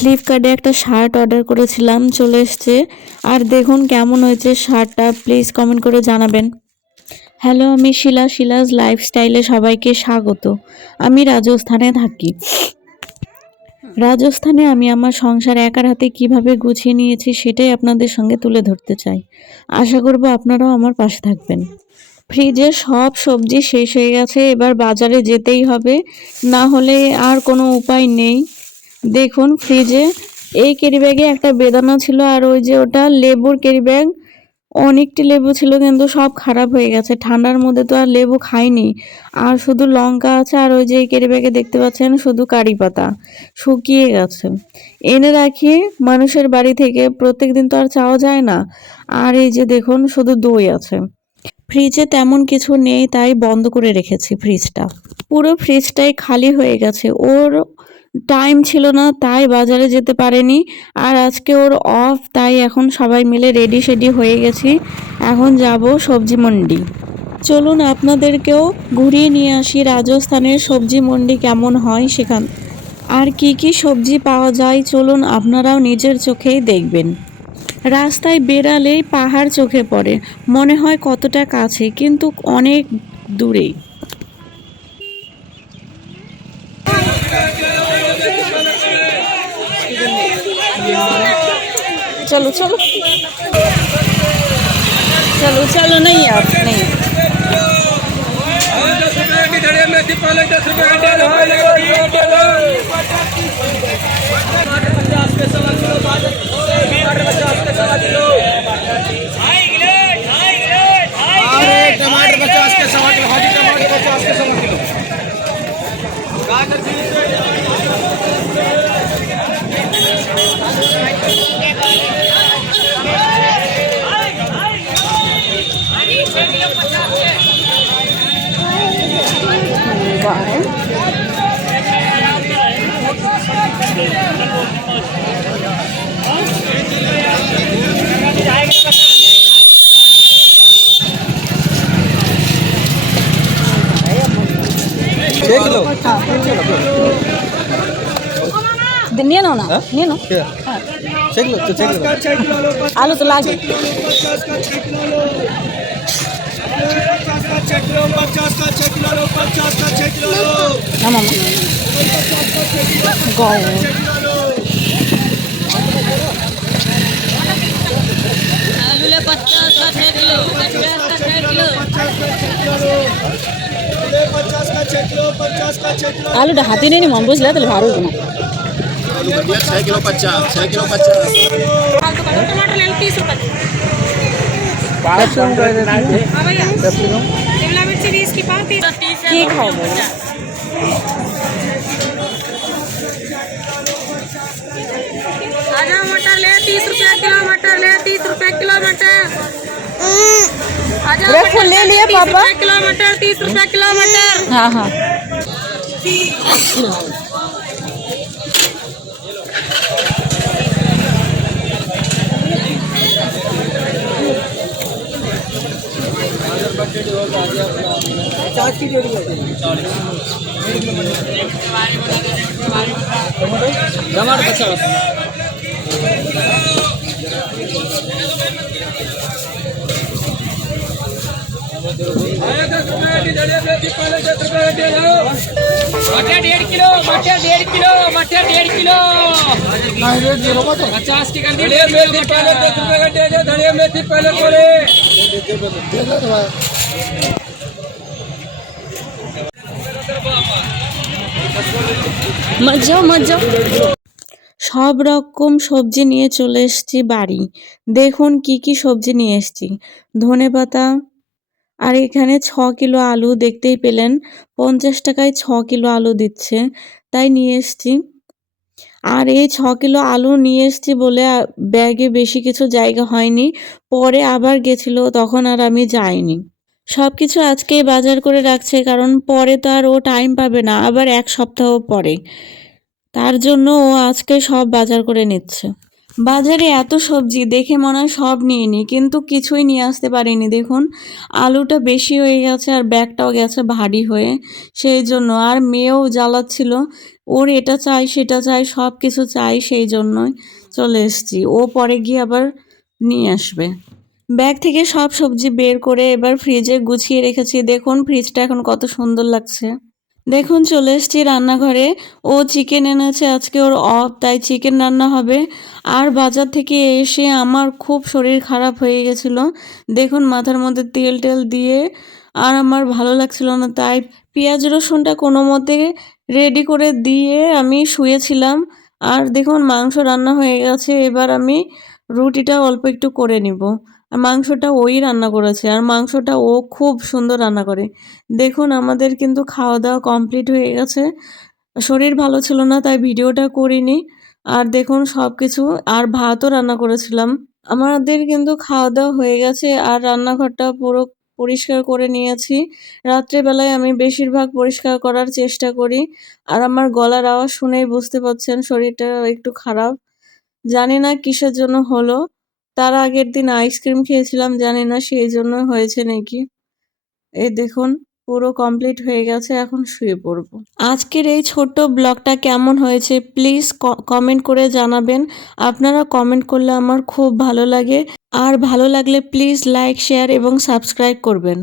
ফ্লিপকার্টে একটা shirt order করেছিলাম, চলে এসছে। আর দেখুন কেমন হয়েছে শার্টটা, প্লিজ কমেন্ট করে জানাবেন। হ্যালো, আমি শিলাজ লাইফস্টাইলে সবাইকে স্বাগত। আমি রাজস্থানে থাকি। রাজস্থানে আমি আমার সংসার একার হাতে কিভাবে গুছিয়ে নিয়েছি সেটাই আপনাদের সঙ্গে তুলে ধরতে চাই। আশা করব আপনারাও আমার পাশে থাকবেন। ফ্রিজে সব সবজি শেষ হয়ে গেছে, এবার বাজারে যেতেই হবে, না হলে আর কোনো উপায় নেই। দেখুন ফ্রিজে এই ক্যারি ব্যাগে একটা বেদানা ছিল, আর ওই যে ওটা লেবুর ক্যারি ব্যাগ, অনেকটি লেবু ছিল কিন্তু সব খারাপ হয়ে গেছে। ঠান্ডার মধ্যে তো আর লেবু খাইনি। আর শুধু লঙ্কা আছে, আর ওই যে এই ক্যারি ব্যাগে দেখতে পাচ্ছেন শুধু কারি পাতা শুকিয়ে গেছে। এনে রাখি মানুষের বাড়ি থেকে, প্রত্যেক দিন তো আর চাওয়া যায় না। আর এই যে দেখুন শুধু দই আছে। ফ্রিজে তেমন কিছু নেই, তাই বন্ধ করে রেখেছি ফ্রিজটা। পুরো ফ্রিজটাই খালি হয়ে গেছে। ওর টাইম ছিল না তাই বাজারে যেতে পারেনি, আর আজকে ওর অফ, তাই এখন সবাই মিলে রেডি সেডি হয়ে গেছি। এখন যাব সবজি মন্ডি। চলুন আপনাদেরকেও ঘুরিয়ে নিয়ে আসি রাজস্থানের সবজি মন্ডি কেমন হয় সেখান, আর কি কি সবজি পাওয়া যায় চলুন আপনারাও নিজের চোখেই দেখবেন। রাস্তায় বেরালেই পাহাড় চোখে পড়ে, মনে হয় কতটা কাছে কিন্তু অনেক দূরেই। चलो चलो चलो चलो, नहीं आप नहीं। टमाटर 50 के 1.25 किलो, हाजी टमाटर 50 के 1.25 किलो। নিয়ে নাও না, নিয়ে নাও। আলু তো লাগবে। 50 का 6 किलो लो, 50 का 6 किलो, 50 का 6 किलो लो, 50 का 6 किलो लो, না মামা, 50 का 6 किलो, গয় 6 किलो लो। आलू ले 50 का 6 किलो, 50 का 6 किलो, 50 का 6 किलो लो, 50 का 6 किलो, 50 का 6 किलो। আলুটা হাতে নিয়ে নিলাম, বুঝলে তাহলে ভালো হবে না। आलू बढ़िया 6 किलो 50, 6 किलो 50। फालतू का टमाटर ले 30 रुपए हां भैया, शिमला मिर्ची 20 की पाव 30 है। কি খাবো? आजा मटर ले 30 रुपए किलो, मटर ले 30 रुपए किलो मटर। आजा रखो, ले लिया पापा। किलो मटर 30 रुपए किलो मटर। हाँ हाँ, टमाटर 50। मटर 1.5 किलो, मटर 1.5 किलो, मटर 1.5 किलो। 50 की कर दी। धनिया मेथी पहले 10 रुपए का दे दो, धनिया मेथी पहले बोले। মজাও মজাও। সব রকম সবজি নিয়ে চলে এসেছি বাড়ি। দেখুন কি কি সবজি নিয়ে এসেছি। ধনেপাতা, আর এখানে 6 কিলো আলু, দেখতেই পেলেন 50 টাকায় 6 কিলো আলু দিচ্ছে, তাই নিয়ে এসেছি। আর এই 6 কিলো আলু নিয়ে এসেছি বলে ব্যাগে বেশি কিছু জায়গা হয়নি, পরে আবার গেছিল তখন আর আমি যাইনি। সব কিছু আজকেই বাজার করে রাখছে, কারণ পরে তো আর ও টাইম পাবে না, আবার 1 সপ্তাহ পরে। তার জন্য ও আজকে সব বাজার করে নিচ্ছে। বাজারে এত সবজি দেখে মনে হয় সব নিয়ে নিই, কিন্তু কিছুই নিয়ে আসতে পারিনি। দেখুন আলুটা বেশি হয়ে গেছে আর ব্যাগটাও গেছে ভারী হয়ে, সেই জন্য। আর মেয়েও জ্বালাচ্ছিল, ওর এটা চাই সেটা চাই সব কিছু চাই, সেই জন্যই চলে এসেছি। ও পরে গিয়ে আবার নিয়ে আসবে। ব্যাগ থেকে সব সবজি বের করে এবার ফ্রিজে গুছিয়ে রেখেছি। দেখুন ফ্রিজটা এখন কত সুন্দর লাগছে। দেখুন চলে এসেছি রান্নাঘরে। ও চিকেন এনেছে, আজকে ওর অফ, তাই চিকেন রান্না হবে। আর বাজার থেকে এসে আমার খুব শরীর খারাপ হয়ে গেছিল। দেখুন মাথার মধ্যে তেল টেল দিয়ে আর আমার ভালো লাগছিল না, তাই পেঁয়াজ রসুনটা কোনো মতে রেডি করে দিয়ে আমি শুয়েছিলাম। আর দেখুন মাংস রান্না হয়ে গেছে, এবার আমি রুটিটা অল্প একটু করে নিব। আর মাংসটা ওই রান্না করেছে, আর মাংসটা ও খুব সুন্দর রান্না করে। দেখুন আমাদের কিন্তু খাওয়া দাওয়া কমপ্লিট হয়ে গেছে। শরীর ভালো ছিল না তাই ভিডিওটা করিনি। আর দেখুন সব কিছু, আর ভাতও রান্না করেছিলাম। আমাদের কিন্তু খাওয়া দাওয়া হয়ে গেছে আর রান্নাঘরটা পুরো পরিষ্কার করে নিয়েছি। রাত্রেবেলায় আমি বেশিরভাগ পরিষ্কার করার চেষ্টা করি। আর আমার গলার আওয়াজ শুনেই বুঝতে পারছেন শরীরটা একটু খারাপ। জানি না কিসের জন্য হলো। তার আগের দিন আইসক্রিম খেয়েছিলাম, জানি না সেই জন্য হয়েছে নাকি। এই দেখুন পুরো কমপ্লিট হয়ে গেছে, এখন শুয়ে পড়বো। আজকের এই ছোট্ট ব্লগটা কেমন হয়েছে প্লিজ কমেন্ট করে জানাবেন। আপনারা কমেন্ট করলে আমার খুব ভালো লাগে। আর ভালো লাগলে প্লিজ লাইক, শেয়ার এবং সাবস্ক্রাইব করবেন।